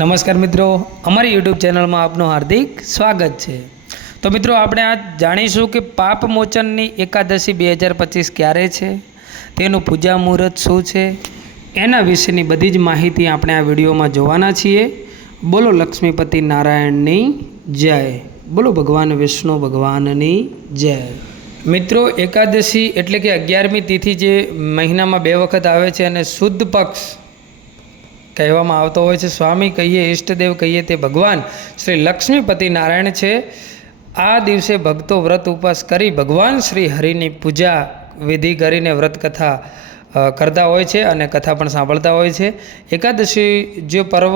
નમસ્કાર મિત્રો, અમારી યુટ્યુબ ચેનલમાં આપનું હાર્દિક સ્વાગત છે. તો મિત્રો, આપણે આ જાણીશું કે પાપ મોચનની એકાદશી બે હજાર પચીસ ક્યારે છે? તેનું પૂજા મુહૂર્ત શું છે? એના વિશેની બધી જ માહિતી આપણે આ વિડીયોમાં જોવાના છીએ. બોલો લક્ષ્મીપતિ નારાયણની જય. બોલો ભગવાન વિષ્ણુ ભગવાનની જય. મિત્રો, એકાદશી એટલે કે અગિયારમી તિથિ જે મહિનામાં બે વખત આવે છે અને શુદ્ધ પક્ષ કહેવામાં આવતો હોય છે, સ્વામી, કહીએ, ઈષ્ટદેવ, કહીએ તે ભગવાન. શ્રી લક્ષ્મીપતિ નારાયણ છે, આ દિવસે ભક્તો વ્રત ઉપવાસ કરી ભગવાન શ્રી હરિની પૂજા વિધિ કરીને વ્રત કથા કરતા હોય છે અને કથા પણ સાંભળતા હોય છે. એકાદશી જે પર્વ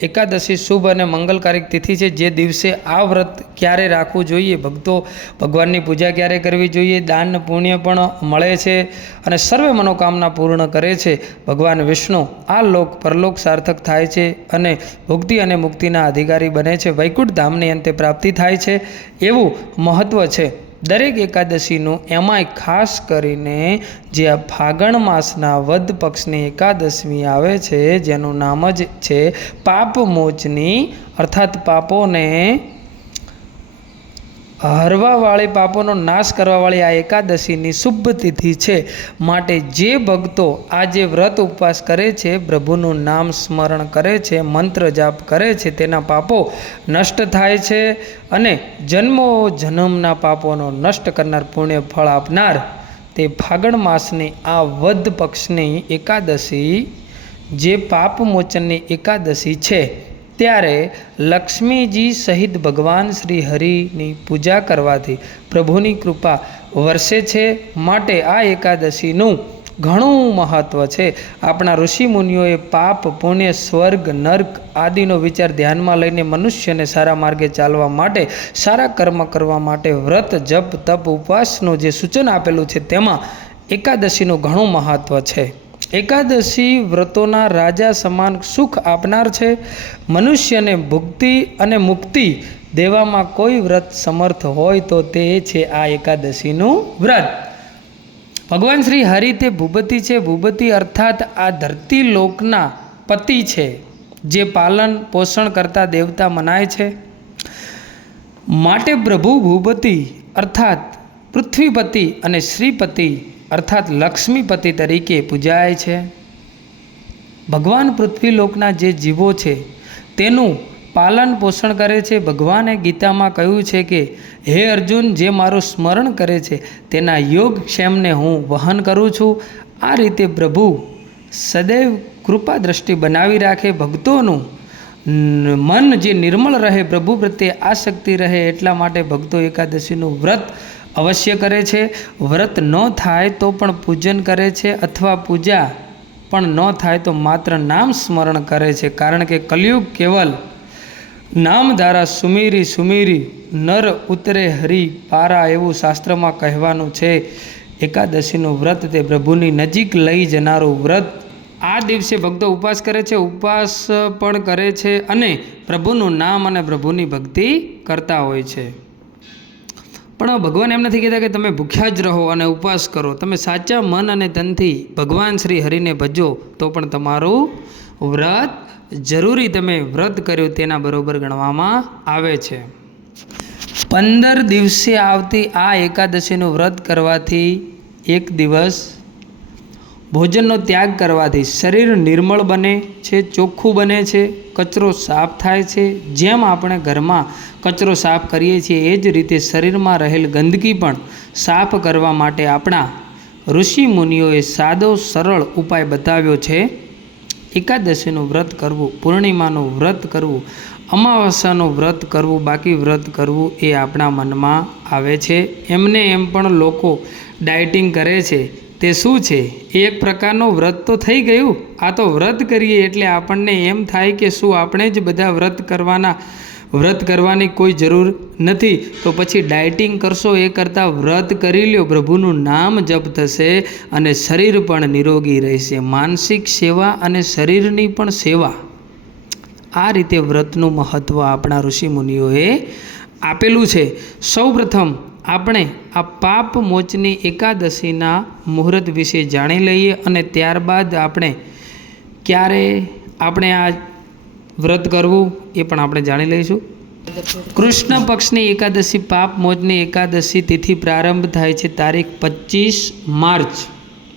એકાદશી શુભ અને મંગલકારિક તિથિ છે. જે દિવસે આ વ્રત ક્યારે રાખવું જોઈએ? ભક્તો ભગવાનની પૂજા ક્યારે કરવી જોઈએ? દાન, પુણ્ય પણ મળે છે અને સર્વે મનોકામના પૂર્ણ કરે છે. ભગવાન વિષ્ણુ આ લોક પરલોક સાર્થક થાય છે અને ભુક્તિ અને મુક્તિના અધિકારી બને છે. વૈકુંઠ ધામની અંતે પ્રાપ્તિ થાય છે. એવું મહત્ત્વ છે. દરેક એકાદશીનું એમાંય ખાસ કરીને જે આ ફાગણ માસના વદ પક્ષની એકાદશમી આવે છે, જેનું નામ જ છે પાપ મોચની અર્થાત પાપોને હરવાવાળી પાપોનો નાશ કરવાવાળી આ એકાદશીની શુભ તિથિ છે. માટે જે ભક્તો આજે વ્રત ઉપવાસ કરે છે, પ્રભુનું નામ સ્મરણ કરે છે, મંત્ર જાપ કરે છે, તેના પાપો નષ્ટ થાય છે અને જન્મો જન્મના પાપોનો નષ્ટ કરનાર પુણ્ય ફળ આપનાર તે ફાગણ માસની આ વધ પક્ષની એકાદશી જે પાપમોચનની એકાદશી છે. ત્યારે લક્ષ્મીજી સહિત ભગવાન શ્રી હરિની પૂજા કરવાથી પ્રભુની કૃપા વરસે છે. માટે આ એકાદશીનું ઘણું મહત્ત્વ છે. આપણા ઋષિ મુનિઓએ પાપ, પુણ્ય, સ્વર્ગ, નર્ક આદિનો વિચાર ધ્યાનમાં લઈને મનુષ્યને સારા માર્ગે ચાલવા માટે, સારા કર્મ કરવા માટે વ્રત, જપ, તપ, ઉપવાસનું જે સૂચન આપેલું છે તેમાં એકાદશીનું ઘણું મહત્ત્વ છે. એકાદશી વ્રતોના રાજા સમાન સુખ આપનાર છે. મનુષ્યને ભુક્તિ અને મુક્તિ દેવામાં કોઈ વ્રત સમર્થ હોય તો તે છે આ એકાદશીનું વ્રત. ભગવાન શ્રી હરિ તે ભૂપતિ છે. ભૂપતિ અર્થાત આ ધરતી લોકના પતિ છે, જે પાલન પોષણ કરતા દેવતા મનાય છે. માટે પ્રભુ ભૂપતિ અર્થાત પૃથ્વીપતિ અને શ્રીપતિ અર્થાત લક્ષ્મીપતિ તરીકે પૂજાય છે. ભગવાન પૃથ્વીલોકના જે જીવો છે, તેનું પાલન પોષણ કરે છે. ભગવાને ગીતામાં કહ્યું છે કે, હે અર્જુન, જે મારું સ્મરણ કરે છે, તેના યોગ ક્ષેમને હું વહન કરું છું. આ રીતે પ્રભુ સદૈવ કૃપા દ્રષ્ટિ બનાવી રાખે, ભક્તોનું મન જે નિર્મળ રહે, પ્રભુ પ્રત્યે આસક્તિ રહે, એટલા માટે ભક્તો એકાદશીનું વ્રત અવશ્ય કરે છે. વ્રત ન થાય તો પણ પૂજન કરે છે અથવા પૂજા પણ ન થાય તો માત્ર નામ સ્મરણ કરે છે. કારણ કે કલયુગ કેવલ નામ ધારા સુમીરી સુમીરી નર ઉતરે હરિ પારા એવું શાસ્ત્રમાં કહેવાનું છે. એકાદશીનું વ્રત તે પ્રભુની નજીક લઈ જનારું વ્રત આ દિવસે ભક્તો ઉપવાસ કરે છે, ઉપવાસ પણ કરે છે અને પ્રભુનું નામ અને પ્રભુની ભક્તિ કરતા હોય છે. પણ ભગવાન એમ નથી કહેતા કે તમે ભૂખ્યા જ રહો અને ઉપવાસ કરો. તમે સાચા મન અને તનથી ભગવાન શ્રી હરિને ભજો, તો પણ તમારું વ્રત જરૂરી તમે વ્રત કર્યું તેના બરોબર ગણવામાં આવે છે. પંદર દિવસે આવતી આ એકાદશીનું વ્રત કરવાથી એક દિવસ ભોજનનો ત્યાગ કરવાથી શરીર નિર્મળ બને છે, ચોખ્ખું બને છે, કચરો સાફ થાય છે. જેમ આપણે ઘરમાં કચરો સાફ કરીએ છીએ, એ જ રીતે શરીરમાં રહેલ ગંદકી પણ સાફ કરવા માટે આપણા ઋષિ મુનિઓએ સાદો, સરળ ઉપાય બતાવ્યો છે. એકાદશીનું વ્રત કરવું, પૂર્ણિમાનું વ્રત કરવું, અમાવસ્યાનું વ્રત કરવું, બાકી વ્રત કરવું એ આપણા મનમાં આવે છે. એમને એમ પણ લોકો ડાયટિંગ કરે છે. તે શું છે? એ એક પ્રકારનું વ્રત તો થઈ ગયું. આ તો વ્રત કરીએ એટલે આપણને એમ થાય કે શું આપણે જ બધા વ્રત કરવાના, વ્રત કરવાની કોઈ જરૂર નથી. તો પછી ડાયટિંગ કરશો એ કરતાં વ્રત કરી લ્યો. પ્રભુનું નામ જપ થશે અને શરીર પણ નિરોગી રહેશે. માનસિક સેવા અને શરીરની પણ સેવા. આ રીતે વ્રતનું મહત્ત્વ આપણા ઋષિમુનિઓએ આપેલું છે. સૌપ્રથમ આપણે આ પાપ મોચની એકાદશીના મુહૂર્ત વિશે જાણી લઈએ અને ત્યારબાદ આપણે ક્યારે આપણે આ વ્રત કરવું એ પણ આપણે જાણી લઈશું. કૃષ્ણ પક્ષની એકાદશી, પાપ મોજની એકાદશી તિથિ પ્રારંભ થાય છે તારીખ પચીસ માર્ચ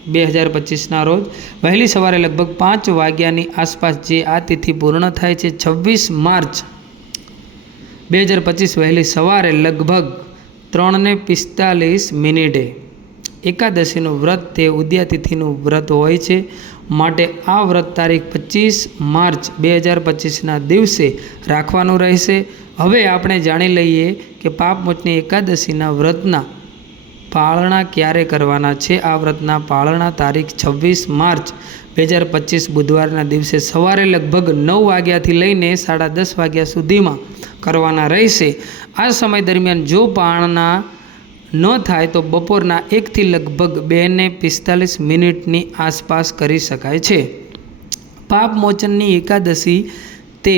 બે હજાર પચીસના રોજ. વહેલી સવારે લગભગ પાંચ વાગ્યાની આસપાસ જે આ તિથિ પૂર્ણ થાય છે, છવ્વીસ માર્ચ બે હજાર પચીસ વહેલી સવારે લગભગ ત્રણને પિસ્તાલીસ મિનિટે એકાદશીનું વ્રત તે ઉદ્યાતિથિનું વ્રત હોય છે. માટે આ વ્રત તારીખ પચીસ માર્ચ બે હજાર પચીસના દિવસે રાખવાનું રહેશે. હવે આપણે જાણી લઈએ કે પાપમોચની એકાદશીના વ્રતના પાળણા ક્યારે કરવાના છે? આ વ્રતના પાળણા તારીખ છવ્વીસ માર્ચ બે હજાર પચીસ બુધવારના દિવસે સવારે લગભગ નવ વાગ્યાથી લઈને સાડા દસ વાગ્યા સુધીમાં કરવાના રહેશે. આ સમય દરમિયાન જો પાળના ન થાય તો બપોરના એકથી લગભગ બેને પિસ્તાલીસ મિનિટની આસપાસ કરી શકાય છે. પાપ મોચનની એકાદશી તે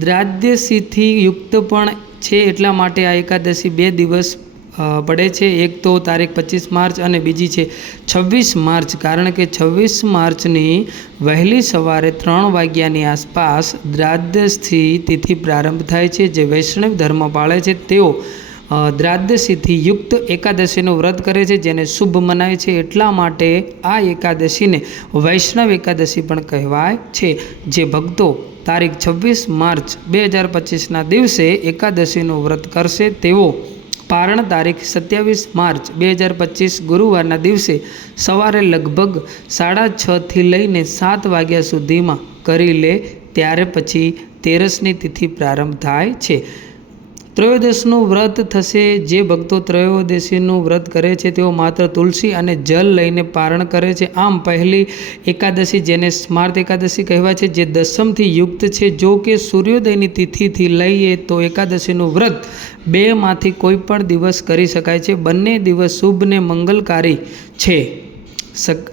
દ્રાદ્યસીથી યુક્ત પણ છે એટલા માટે આ એકાદશી બે દિવસ પડે છે. એક તો તારીખ પચીસ માર્ચ અને બીજી છે છવ્વીસ માર્ચ. કારણ કે છવ્વીસ માર્ચની વહેલી સવારે ત્રણ વાગ્યાની આસપાસ દ્રાદશથી તિથિ પ્રારંભ થાય છે. જે વૈષ્ણવ ધર્મ પાળે છે તેઓ દ્રાદ્યસીથી યુક્ત એકાદશીનું વ્રત કરે છે, જેને શુભ મનાય છે. એટલા માટે આ એકાદશીને વૈષ્ણવ એકાદશી પણ કહેવાય છે. જે ભક્તો તારીખ છવ્વીસ માર્ચ બે હજાર પચીસના દિવસે એકાદશીનું વ્રત કરશે, તેઓ પારણ તારીખ સત્યાવીસ માર્ચ બે હજાર પચીસ ગુરુવારના દિવસે સવારે લગભગ સાડા છથી લઈને સાત વાગ્યા સુધીમાં કરી લે, ત્યારે પછી તેરસની તિથિ પ્રારંભ થાય છે. ત્રયોદશનું વ્રત થશે. જે ભક્તો ત્રયોદશીનું વ્રત કરે છે, તેઓ માત્ર તુલસી અને જલ લઈને પારણ કરે છે. આમ પહેલી એકાદશી જેને સ્માર્ત એકાદશી કહેવાય છે, જે દસમથી યુક્ત છે. જો કે સૂર્યોદયની તિથિથી લઈએ તો એકાદશીનું વ્રત બેમાંથી કોઈ પણ દિવસ કરી શકાય છે. બંને દિવસ શુભ ને મંગલકારી છે.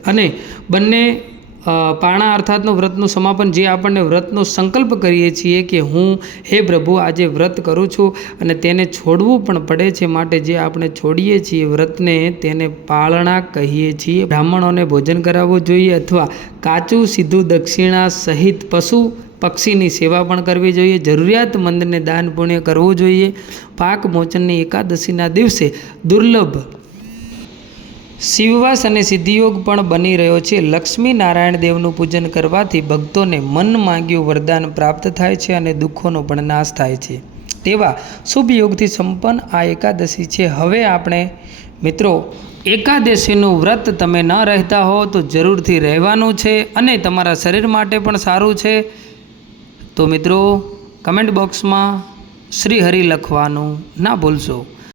અને બંને અ, પારણા અર્થાતનું વ્રતનું સમાપન જે આપણને વ્રતનો સંકલ્પ કરીએ છીએ કે હું હે પ્રભુ આજે વ્રત કરું છું અને તેને છોડવું પણ પડે છે માટે જે આપણે છોડીએ છીએ વ્રતને તેને પાળણા કહીએ છીએ. બ્રાહ્મણોને ભોજન કરાવવું જોઈએ અથવા કાચું સીધું દક્ષિણા સહિત પશુ પક્ષીની સેવા પણ કરવી જોઈએ. જરૂરિયાતમંદને દાન પુણ્ય કરવું જોઈએ. પાક મોચનની એકાદશીના દિવસે દુર્લભ શિવવાસ અને સિદ્ધિયોગ પણ બની રહ્યો છે. લક્ષ્મી નારાયણ દેવનું પૂજન કરવાથી ભક્તોને મન માંગ્યું વરદાન પ્રાપ્ત થાય છે અને દુઃખોનો પણ નાશ થાય છે. તેવા શુભ યોગથી સંપન્ન આ એકાદશી છે. હવે આપણે, મિત્રો, એકાદશીનું વ્રત તમે ન રહેતા હો તો જરૂરથી રહેવાનું છે અને તમારા શરીર માટે પણ સારું છે. તો મિત્રો, કમેન્ટ બોક્સમાં શ્રી હરિ લખવાનું ના ભૂલશો.